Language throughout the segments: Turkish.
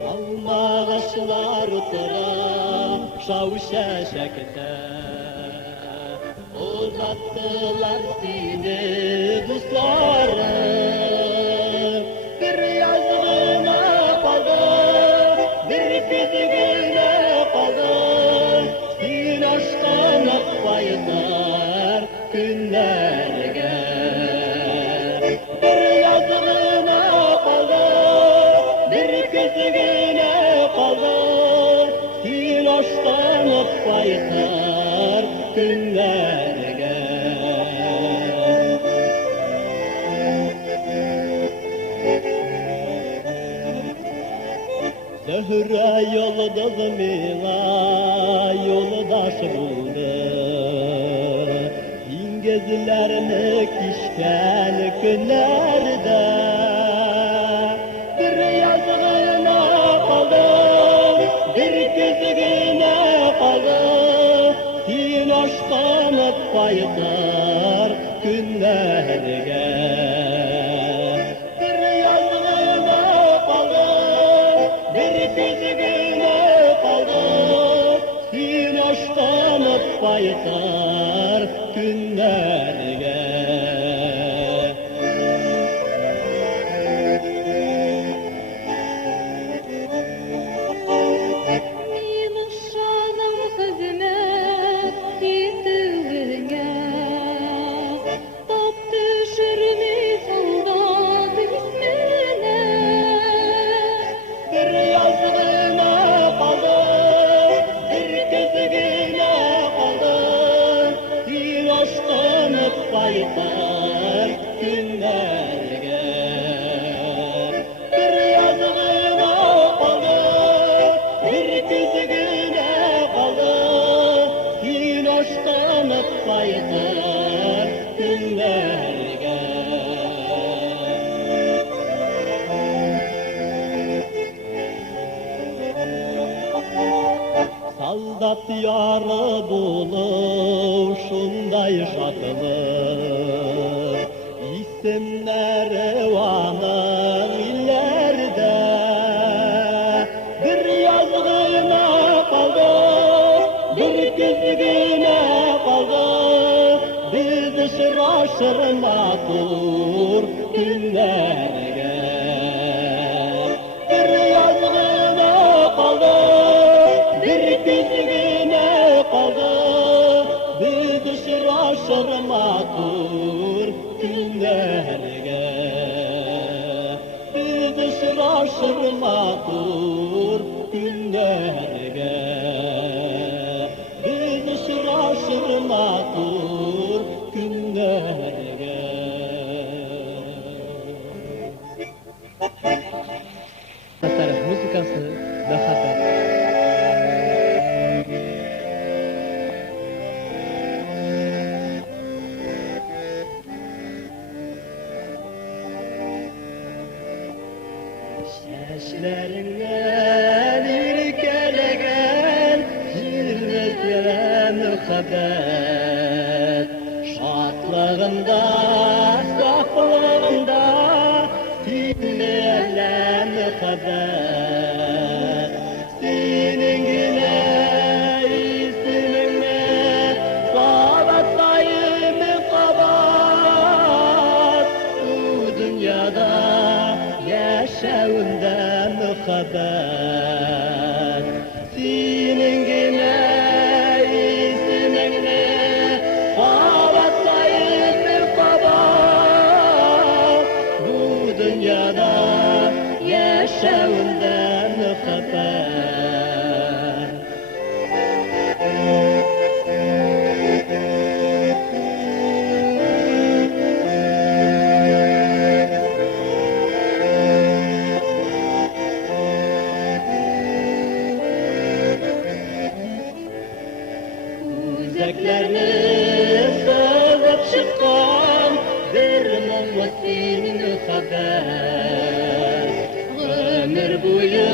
Alma ağaçlar oturan şavşaşakta uzattılar seni dostlarım. Bir yazgına kaldı, bir küzgüne kaldı. Sin aşkın akbaytar günlerge. Bir yazgına kaldı, bir küzgüne kaldı. Sin aşkın akbaytar günlerge. Zöhre yoldaş mına yoldaş buldu. İngizlerini kişken günlerde bir yazgına kaldı, bir küzgüne kaldı. Sin aşkın baytar günlerge. Bir yazgına kaldı, bir küzgüne kaldı. Sin aşkın baytar günlerge. Yılışanım hizmet yitirine, top düşürme soldat ismine. Bir yazgına kaldı, bir küzgüne kaldı. Sin aşkın baytar günlerge. Bir yazgına kaldı, bir küzgüne kaldı. Sin aşkın baytar günlerge. Saldat yarı bulup şunday şatılır. İsimleri vanır illerde. Bir yazgına kaldı, bir küzgüne kaldı. Biz şıraşır matur günlerge. Bir yazgına kaldı, bir küzgüne kaldı. Biz şıraşır matur günlerge. Biz şıraşır matur günlerge. Biz şıraşır matur günlerge. Tasarruf musikası ve haber. Seslerimden irkelegen zirvesine mühabbet. Şatlığımda, saflığımda dinleyle mühabbet. Senin güne isminle kabattayım kabat. Bu dünyada yaşavunda mühabbet. Senin güne isminle kabattayım kabat. Bu dünyada yaşavunda mühabbet. Yüzeklerini sığıp çıkan bir mumlusin haber. Ömür boyu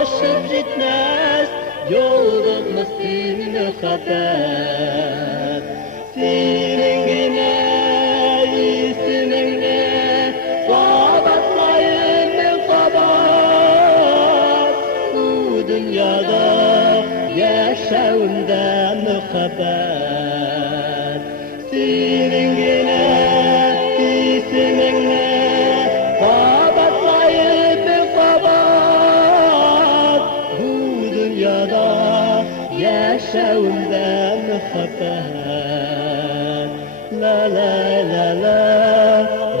aşıp gitmez yolumuzun haber. Senin güne isminle kabatlayın kabat. muhabbet. Senin gene isminle kabatlayıp kabat. Bu dünyada yaşamda muhabbet. La la la la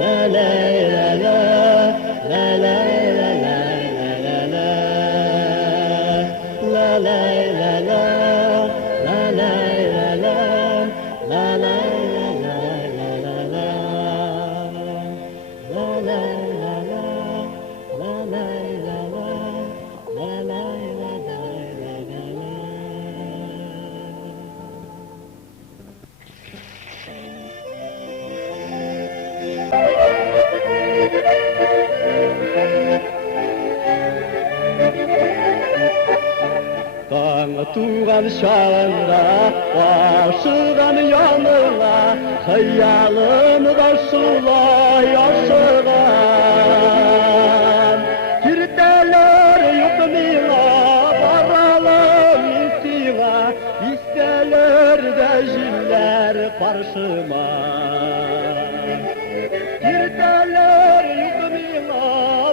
la la la la la la la la la la la la la Tuğan şağında, aşığın yanına, hayalını da sula yaşıgan. Kirteler yukmila, varalım intiga, isteler de jiller karşıma. Kirteler yukmila,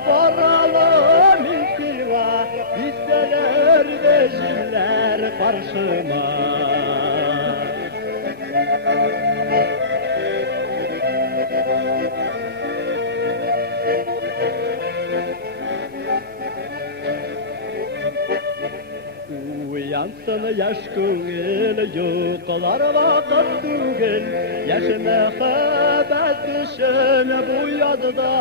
varalım intiga, isteler de jiller karşıma. Uyansın yaş көңіл, yuqlar vaqt түгел, yaşına xəbət düşün bu yadda.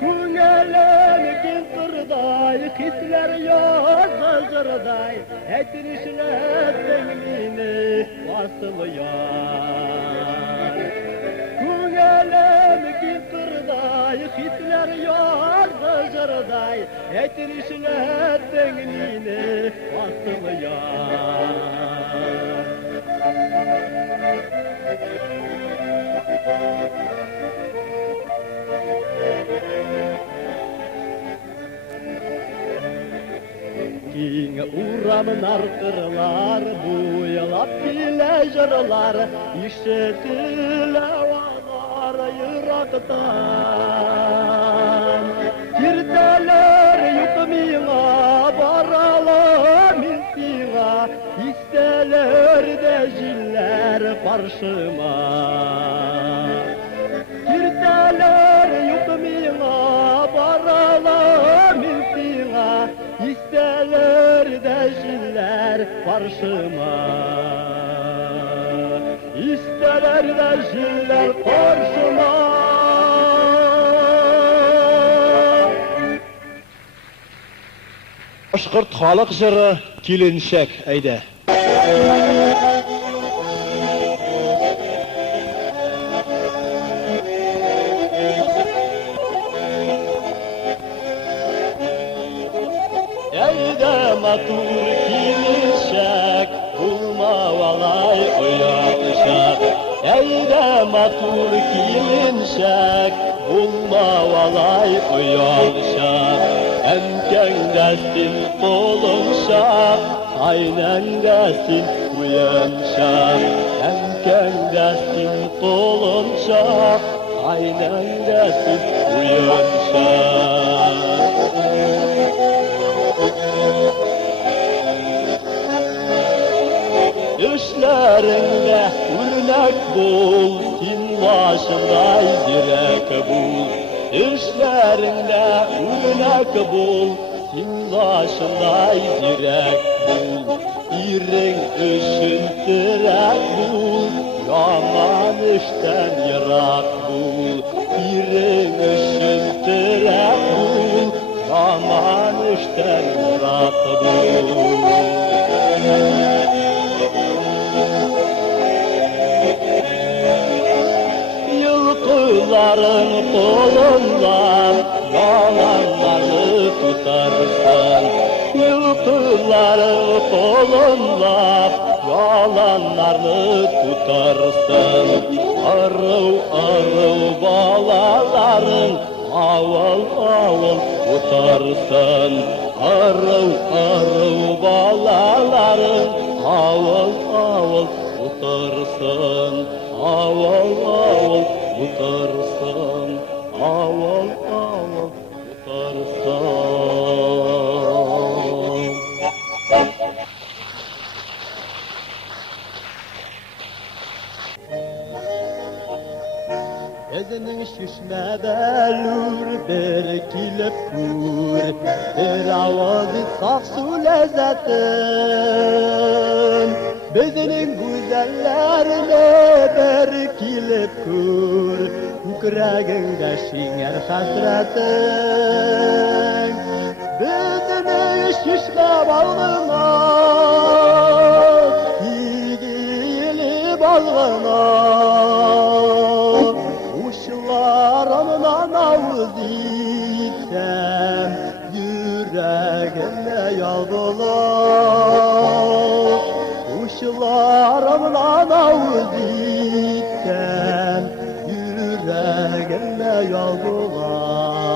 Көңелім кен qırday, hisler yazırday, etirişləsin meni vasılıyar. Көңелім кен qırday, hisler yazırday, etirişləsin meni vasılıyar. King uğramın arkırlar, buylap bile jırlar, işitile valar yıraktan. Kirteler yutmina, varalım intiga, isteler de jiller karşıma. Kirteler yutmina, varalım intiga, isteler de jiller karşıma. İsteler de jiller karşıma. Başkırt halk jırı kilinşek eyde. Eyde matur kilinşek, bulma valay uyanışak. Eyde matur kilinşek, bulma valay uyanışak. Emkendesin kolunşak, aynendesin uyanşak. Emkendesin kolunşak, aynendesin uyanşak. Düşlerinde örnek bul, din başında direk bul. Düşlerinde örnek bul, din başında direk bul. İrin üçün direk bul, yaman işten yırak bul. İrin üçün direk bul, yaman işten yırak bul. Yılkıların kolundan yalanları tutarsın. Yılkıların kolundan yalanları tutarsın. Arı arı balaların avul avul utarsın arı balalarım avul utarsın avul utarsın avul utarsın. Özünün şişme belur bir kilip kur bir avazı saksu lezzetin bizinin güzellerine bir kilip kur yüreğinde şinger hasretin bizinin şişme balgına ilgili balgına uşlarımdan avuz itsem yüreğime yağdılar. Uşlarımdan avuz itsem yüreğime yağdılar.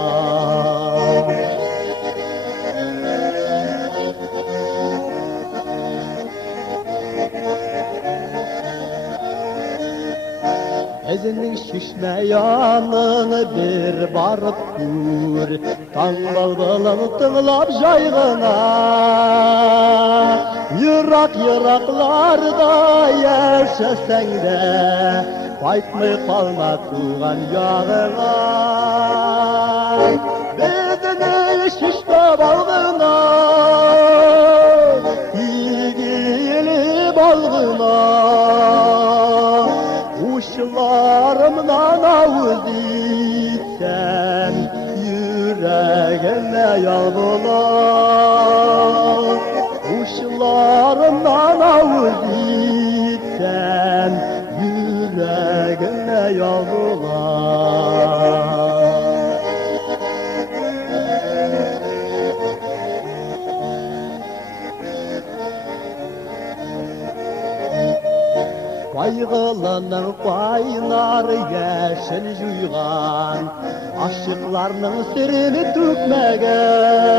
Ezinin şişme yanını bir barıp kur Tan balbalını tığlap jaygına Yıraklarda yaşasan de Faytmay kalma tuğan yağına Bezini şişme balgına İlgili balgına Uşlarımdan avuz itsem yüreğime yağdılar. Uşlarımdan avuz itsem yüreğime yağdılar. Kaygılanın kaynar yeşil juygan Aşıklarının sırrını tükmegen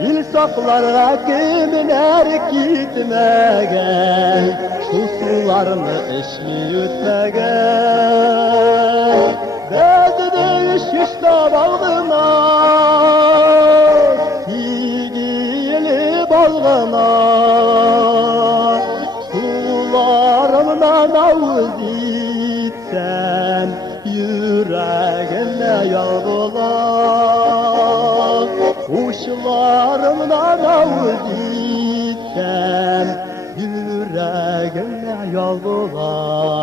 İl saklarga kimler gitmegen Şu sularını eşli ütmegen Bezdi şişte balgına İlgili balgına Sularımdan avuz itsem yüreğime yağdılar. Uşlarımdan avuz itsem yüreğime yağdılar.